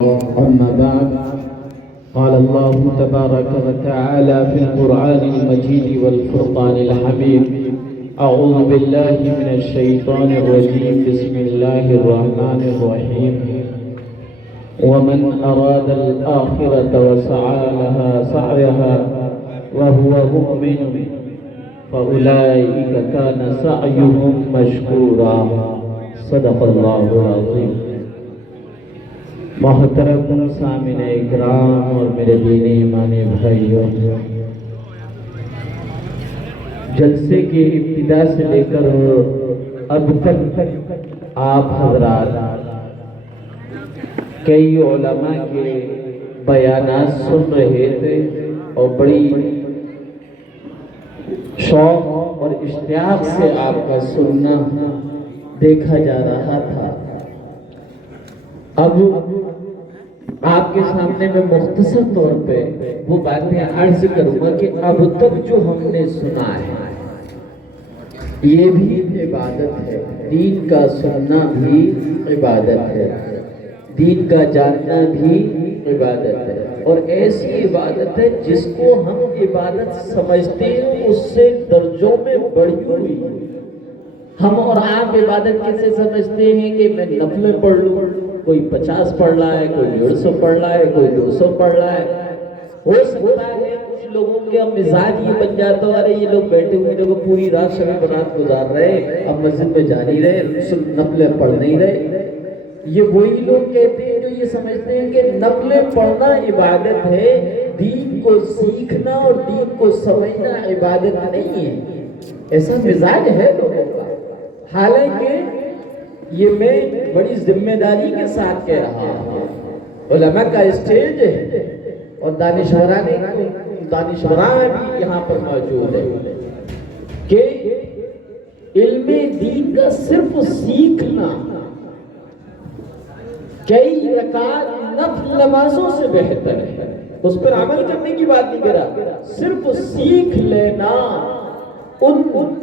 أما بعد قال الله تبارك وتعالى في القرآن المجيد والفرقان الحميد أعوذ بالله من الشيطان الرجيم بسم الله الرحمن الرحيم ومن أراد الآخرة وسعى لها سعيها وهو مؤمن فأولئك كان سعيهم مشكورا صدق الله العظيم۔ محترم سامعین اکرام اور میرے دینی ایمانی بھائیوں، جلسے کی ابتدا سے لے کر اب تک آپ حضرات کئی علماء کے بیانات سن رہے تھے اور بڑی شوق اور اشتیاق سے آپ کا سننا دیکھا جا رہا تھا۔ اب آپ کے سامنے میں مختصر طور پہ وہ باتیں عرض کروں گا کہ اب تک جو ہم نے سنا ہے یہ بھی عبادت ہے، دین کا سننا بھی عبادت ہے، دین کا جاننا بھی عبادت ہے، اور ایسی عبادت ہے جس کو ہم عبادت سمجھتے ہیں اس سے درجوں میں بڑھی ہوئی۔ ہم اور آپ عبادت کیسے سمجھتے ہیں کہ میں نفل پڑھ لوں، کوئی 50 پڑھ رہا ہے، کوئی 150 پڑھ رہا ہے، کوئی 200 پڑھ رہا ہے۔ ہو سکتا ہے کچھ لوگوں کے مزاج یہ بن جاتا ہے، ارے یہ لوگ بیٹھے ہوئے لوگ پوری رات شب برات گزار رہے، اب مسجد میں جا نہیں رہے، نفلیں پڑھ نہیں رہے۔ یہ وہی لوگ کہتے ہیں جو یہ سمجھتے ہیں کہ نفلیں پڑھنا عبادت ہے، دین کو سیکھنا اور دین کو سمجھنا عبادت نہیں ہے۔ ایسا مزاج ہے لوگوں کا، حالانکہ یہ میں بڑی ذمہ داری کے ساتھ کہہ رہا ہوں۔ علماء کا اسٹیج ہے اور دانشوراں بھی یہاں پر موجود ہے کہ علم دین کا صرف سیکھنا کئی رکعت نفل نمازوں سے بہتر ہے، اس پر عمل کرنے کی بات نہیں کر رہا، صرف سیکھ لینا ان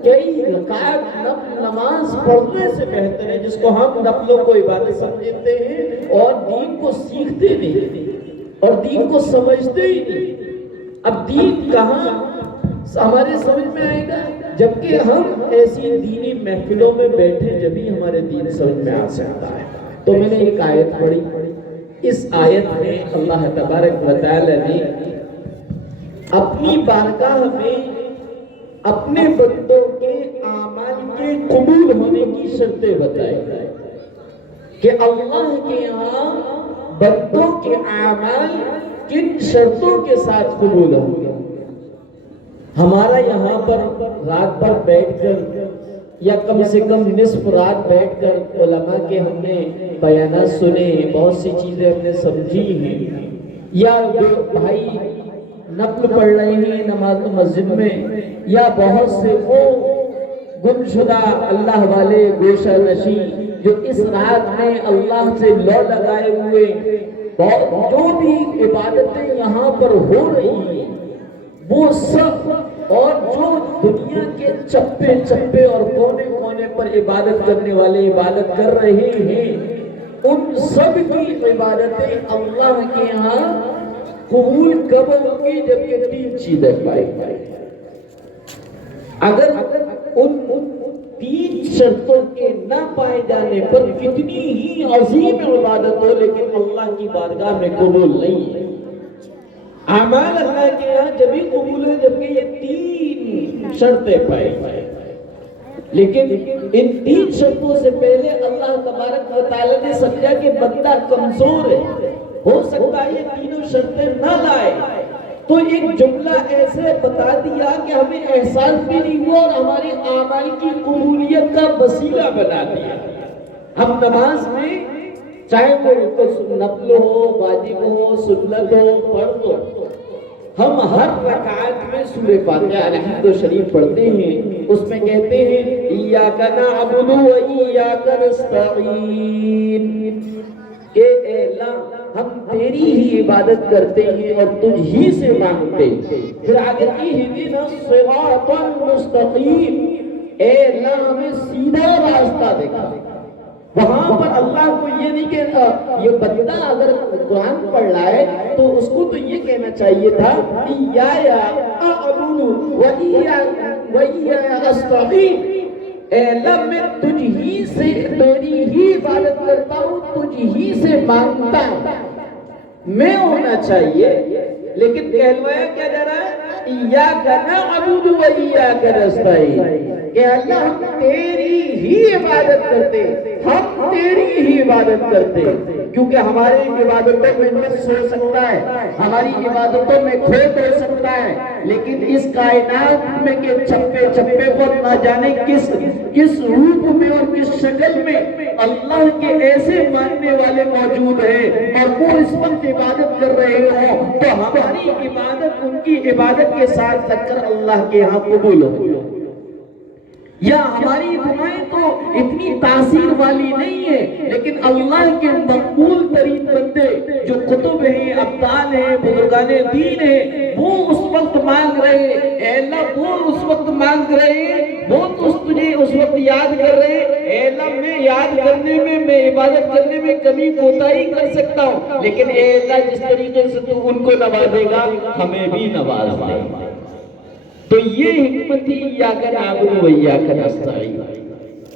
کئی رکعت نفل نماز پڑھنے سے بہتر ہے جس کو ہم نفلوں کو عبادت سمجھتے ہیں اور دین کو سیکھتے نہیں اور دین کو سمجھتے ہی نہیں۔ اب دین کہاں ہمارے سمجھ میں آئے گا؟ جبکہ ہم ایسی دینی محفلوں میں بیٹھے جبھی ہمارے دین سمجھ میں آ سکتا ہے۔ تو میں نے ایک آیت پڑھی، اس آیت میں اللہ تبارک و تعالی نے اپنی بارگاہ میں اپنے بندوں کے اعمال کے قبول ہونے کی شرطیں بتائی کہ اللہ کے یہاں بندوں کے اعمال کن شرطوں کے ساتھ قبول ہوں گے۔ ہمارا یہاں پر رات بھر بیٹھ کر یا کم سے کم نصف رات بیٹھ کر علماء کے ہم نے بیانات سنے، بہت سی چیزیں ہم نے سمجھی ہیں، یا بھائی نفل پڑھ رہے ہیں نماز مسجد میں، یا بہت سے وہ گمشدہ اللہ والے گوشہ نشی جو اس رات میں اللہ سے لو لگائے ہوئے جو بھی عبادتیں یہاں پر ہو رہی ہیں وہ سب، اور جو دنیا کے چپے چپے اور کونے کونے پر عبادت کرنے والے عبادت کر رہے ہیں، ان سب کی عبادتیں اللہ کے ہاں قبول کب ہوگی؟ جبکہ تین چیزیں پائی جائیں۔ اگر ان تین شرطوں کے نہ پائے جانے پر کتنی ہی عظیم عبادت ہو لیکن اللہ کی بارگاہ میں قبول نہیں ہے۔ اعمال اللہ کے یہاں جبھی قبول ہے جبکہ یہ تین شرطیں پائی جائیں۔ لیکن ان تین شرطوں سے پہلے اللہ تبارک و تعالی نے سمجھا کہ بندہ کمزور ہے، ہو سکتا ہے یہ تینوں شرطیں نہ لائے، تو ایک جملہ ایسے بتا دیا کہ ہمیں احساس بھی نہیں ہوا اور ہمارے اعمال کی قبولیت کا وسیلہ بنا دیا۔ ہم نماز میں چاہے وہ نفل ہو، واجب ہو، سنت ہو، فرض ہو، ہم ہر رکعت میں سورہ فاتحہ الحمد شریف پڑھتے ہیں، اس میں کہتے ہیں ایاک نعبد و ایاک نستعین، کہ اے اللہ ہم تیری ہی عبادت کرتے ہیں اور تجھ ہی سے مانگتے ہیں۔ پھر آگے اہدنا الصراط المستقیم، اے اللہ ہمیں سیدھا راستہ دکھا۔ وہاں پر اللہ کو یہ نہیں کہ یہ بندہ اگر قرآن پڑھ رہا ہے تو اس کو تو یہ کہنا چاہیے تھا ایایا اعبد و ایایا استعین، اے اللہ میں تجھ ہی سے تیری ہی عبادت کرتا ہوں، تجھ ہی سے مانگتا ہوں، میں ہونا چاہیے، لیکن کہلوایا کیا جا رہا ہے ایاک نعبد و ایاک نستعین، کہ اللہ ہم تیری ہی عبادت کرتے، ہم تیری ہی عبادت کرتے، کیونکہ ہماری عبادتوں میں مس ہو سکتا ہے، ہماری عبادتوں میں کھوٹ ہو سکتا ہے، لیکن اس کائنات میں کے چپے چپے پر نہ جانے کس روپ میں اور کس شکل میں اللہ کے ایسے ماننے والے موجود ہیں اور وہ اس وقت عبادت کر رہے ہوں تو ہماری عبادت ان کی عبادت کے ساتھ لگ کر اللہ کے ہاں قبول ہو، یا ہماری دعائیں تو اتنی تاثیر والی نہیں ہے، لیکن اللہ کے مقبول ترین بندے جو قطب ہیں، ابدال ہیں، بزرگان دین ہیں، وہ اس وقت مانگ رہے، اے اللہ وہ اس وقت مانگ رہے، وہ تو تجھے اس وقت یاد کر رہے، اے اللہ میں یاد کرنے میں عبادت کرنے میں کمی کوتاہی کر سکتا ہوں، لیکن اے اللہ جس طریقے سے تو ان کو نوازے گا ہمیں بھی نواز دے۔ تو یہ حکمت ہی ایاک نعبد و ایاک نستعین،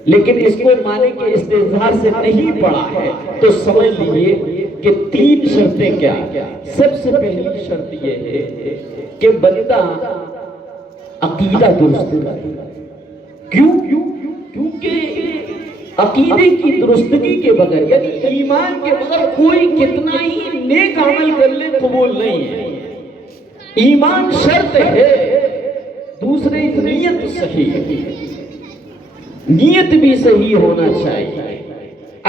لیکن اس کو معنی کے استظہار سے نہیں پڑھا ہے تو سمجھ لیجئے کہ تین شرطیں کیا۔ سب سے پہلی شرط یہ ہے کہ بندہ عقیدہ درست کرے، کیونکہ عقیدے کی درستگی کے بغیر یعنی ایمان کے بغیر کوئی کتنا ہی نیک عمل کر لے قبول نہیں ہے۔ ایمان شرط ہے، دوسرے نیت صحیح، نیت بھی صحیح ہونا چاہیے۔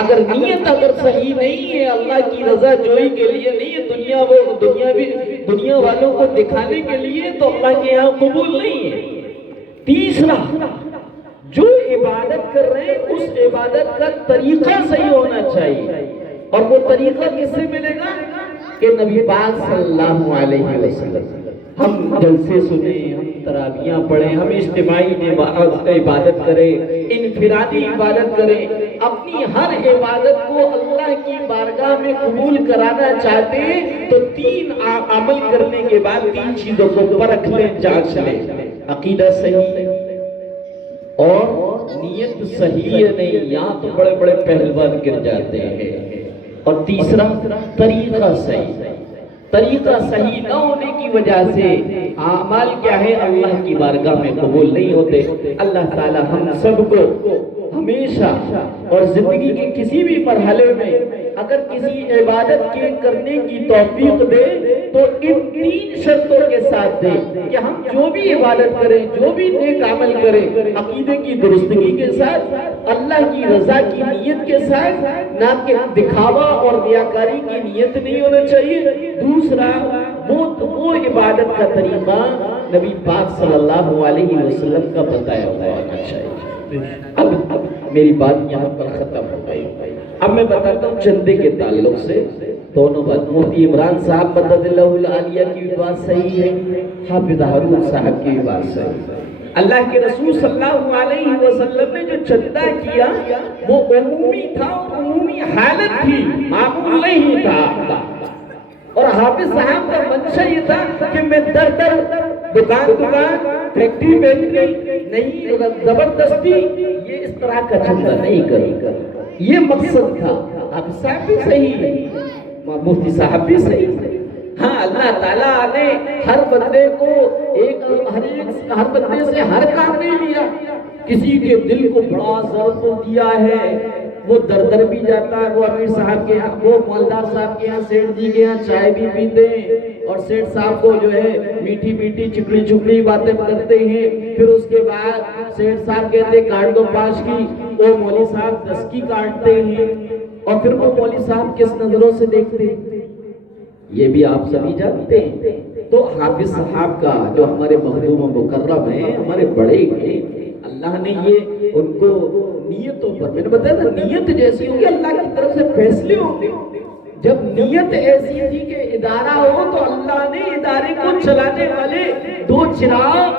اگر نیت صحیح نہیں ہے، اللہ کی رضا جوئی کے لیے نہیں ہے، دنیا والوں کو دکھانے کے لیے، تو اللہ کے یہاں قبول نہیں ہے۔ تیسرا، جو عبادت کر رہے ہیں اس عبادت کا طریقہ صحیح ہونا چاہیے، اور وہ طریقہ کس سے ملے گا کہ نبی پاک صلی اللہ علیہ وسلم۔ ہم جلسے سنیں، ہم تراویحاں پڑھیں، ہم اجتماعی عبادت کریں، انفرادی عبادت کریں، اپنی ہر عبادت کو اللہ کی بارگاہ میں قبول کرانا چاہتے ہیں تو تین عمل کرنے کے بعد تین چیزوں کو پرکھ لیں، جانچ لیں۔ عقیدہ صحیح اور نیت صحیح ہے نہیں، یہاں تو بڑے بڑے پہلوان گر جاتے ہیں، اور تیسرا طریقہ صحیح۔ طریقہ صحیح نہ ہونے کی وجہ سے اعمال کیا ہے اللہ کی بارگاہ میں قبول نہیں ہوتے۔ اللہ تعالی ہم سب کو ہمیشہ اور زندگی کے کسی بھی مرحلے میں اگر کسی عبادت کے کرنے کی توفیق دے تو ان تین شرطوں کے ساتھ دے کہ ہم جو بھی عبادت کریں، جو بھی نیک عمل کریں، عقیدے کی درستگی کے ساتھ، اللہ کی رضا کی نیت کے ساتھ، نہ کہ دکھاوا اور ریاکاری کی نیت نہیں ہونا چاہیے۔ دوسرا، وہ عبادت کا طریقہ نبی پاک صلی اللہ علیہ وسلم کا بتایا ہوا ہونا چاہیے۔ اب میری بات یہاں پر ختم ہو گئی۔ اب میں بتاتا ہوں چندے کے تعلق سے دونوں بات۔ مفتی عمران صاحب مدد اللہ العالیہ کی بھی بات صحیح ہے، حافظ ہارون صاحب کی بھی بات صحیح ہے۔ اللہ کے رسول صلی اللہ علیہ وسلم نے جو چندہ کیا وہ عمومی تھا، اور عمومی حالت تھی، معمول نہیں تھا۔ اور حافظ صاحب کا منشا یہ تھا کہ میں در دکان فیکٹری نہیں، زبردستی یہ اس طرح کا چندہ نہیں کروں، یہ مقصد تھا۔ حافظ صاحب بھی صحیح، مفتی صاحب بھی صحیح۔ ہاں، اللہ تعالیٰ نے ہر بندے کو ہر بندے سے ہر کام نہیں لیا، کسی کے دل کو بڑا ضرورت دیا ہے، وہ در بھی جاتا ہے، وہ امیر صاحب کے ہاں، وہ مالدار صاحب کے ہاں، سیٹھ جی کے ہاں چائے بھی پیتے ہیں، اور سیٹھ صاحب کو جو ہے میٹھی میٹھی چکڑی باتیں کرتے ہیں، پھر اس کے بعد سیٹھ صاحب کہتے ہیں کاٹ دو 5 کی، وہ مولوی صاحب 10 کی کاٹتے ہیں، اور پھر وہ مولوی صاحب کس نظروں سے دیکھتے ہیں یہ بھی آپ سبھی جانتے ہیں۔ تو حافظ صاحب کا جو ہمارے مخدوم و مکرم ہیں، ہمارے بڑے ہیں، اللہ نے یہ ان کو نیتوں پر، میں نے بتایا تھا نیت جیسی ہوگی اللہ کی طرف سے فیصلے ہوں گے۔ جب نیت ایسی تھی کہ ادارہ ہو تو اللہ نے ادارے کو چلانے والے 2 چراغ،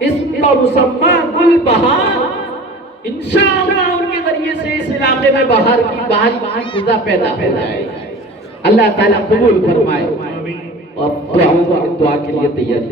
اس کا مسمى گل بہار، انشاءاللہ ان کے ذریعے سے اس علاقے میں باہر کی فضا پیدا ہو جائے. اللہ تعالیٰ قبول فرمائے. اور دعا کے لیے تیار.